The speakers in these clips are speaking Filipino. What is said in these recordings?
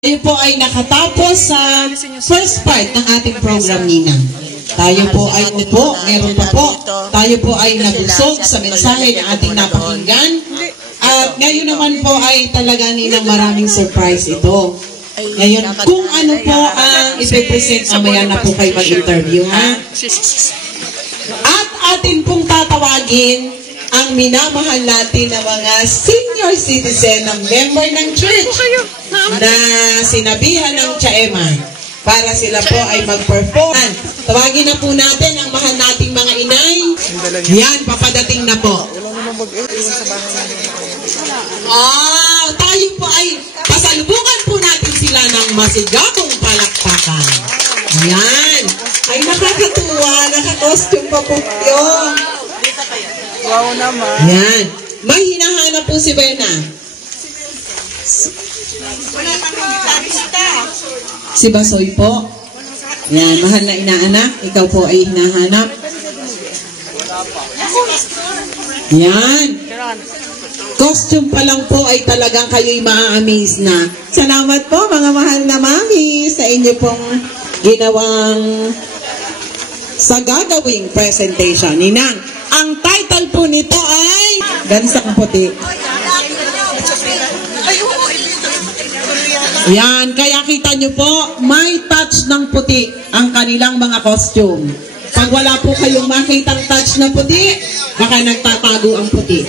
Tayo po ay nakatapos sa first part ng ating program, Nina. Tayo po ay meron pa po. Tayo po ay nabusog sa mensahe ng ating napakinggan. At ngayon naman po ay talaga, Nina, maraming surprise ito. Ngayon, kung ano po ang ipipresent, mamaya na po kayo mag-interview, ha? At atin pong tatawagin ang minamahal natin na mga senior citizen ng member ng church na sinabihan ng Chaema para sila po ay mag-perform. Tawagin na po natin ang mahal nating mga inay. Yan, papadating na po. Tayo po ay pasalubungan po natin sila ng masigabong palakpakan. Yan. Ay, nakakatuwa. Naka-costume pa po yun. Wow naman. Yan. May hinahanap po si Bena. Si Basoy po. Yan, mahal na inaanak. Ikaw po ay hinahanap. Yan. Costume pa lang po ay talagang kayo'y maa-amaze na. Salamat po mga mahal na mami sa inyo pong ginawang sa gagawing presentation. Ninang, ang title po nito ay Gansang Puti. Yan, kaya kita nyo po, may touch ng puti ang kanilang mga costume. Pag wala po kayong makitang touch na puti, baka nagtatago ang puti.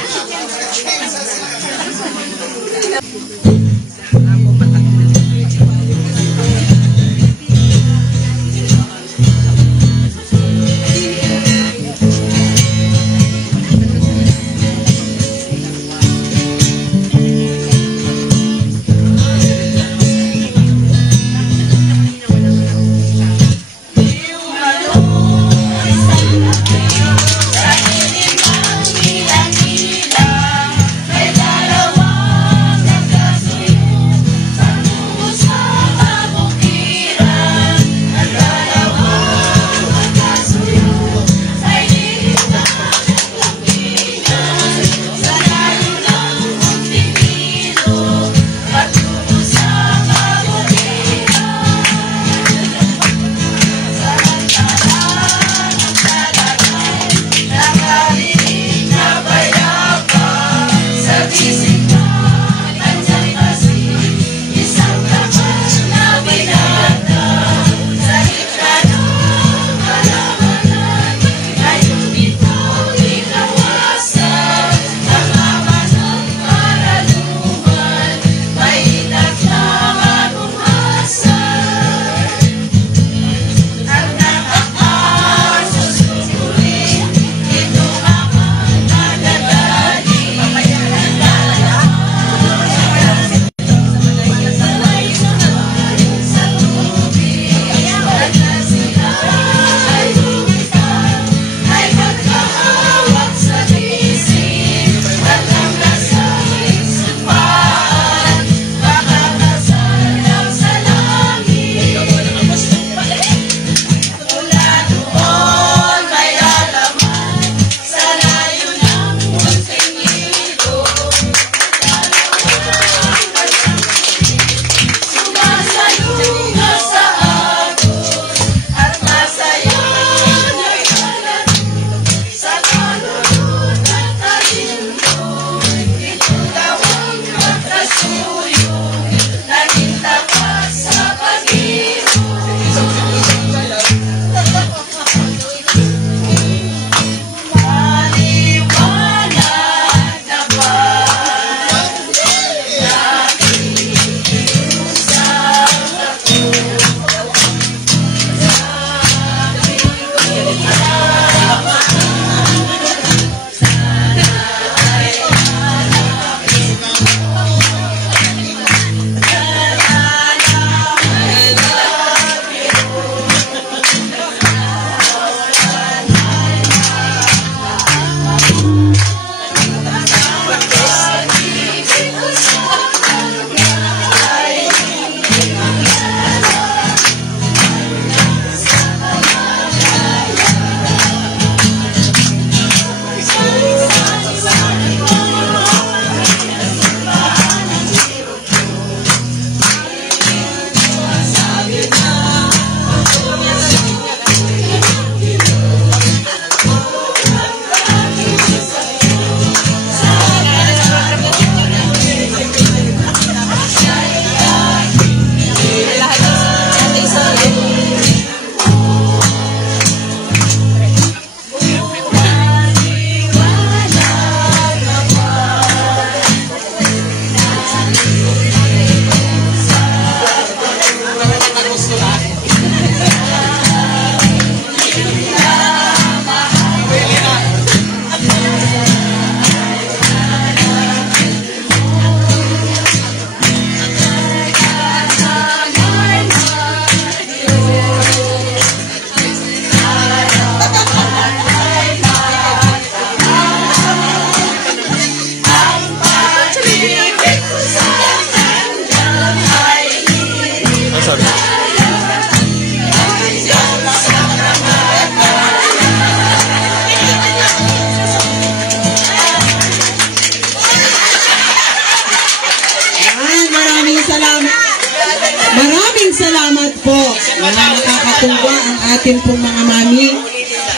salamat po. Nakakatuwa ang ating pong mga mami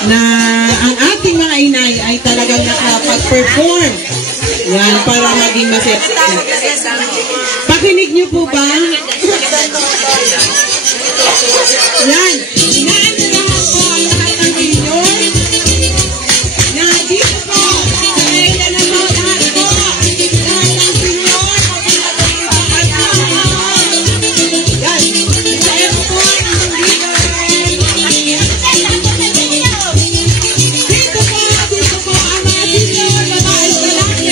na ang ating mga inay ay talagang nakapag-perform. Yan, para maging masaya. Pakinig niyo po ba? Yan. Inaan na naman po ang lahat ng senior. Yan, dito po. Kaya na po lahat po. Lahat ng senior. Yan. Kaya po ang leader. Dito po ang mga senior. Babae sa lalaki.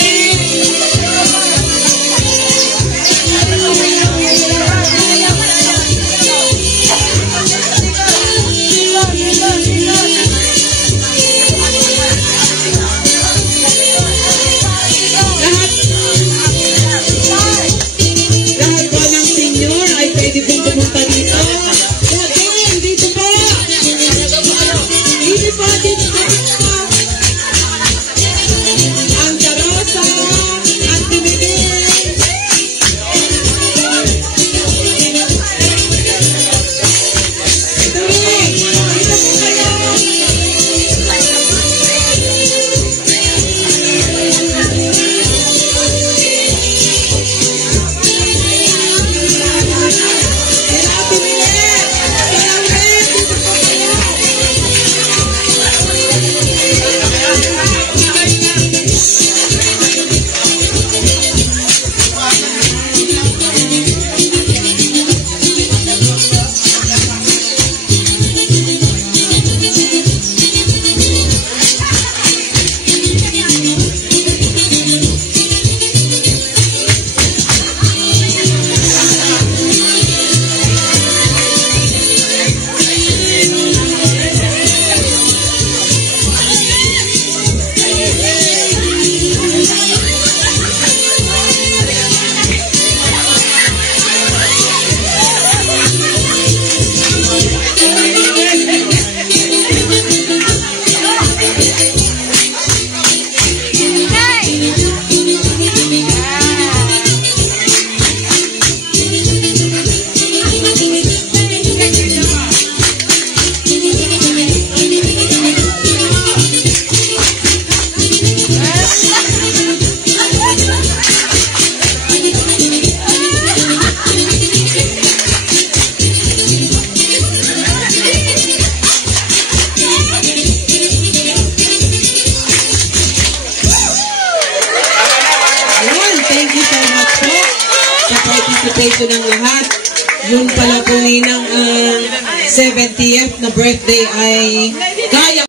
Participation ng lahat. Yun pala po ninang 70th na birthday ay kaya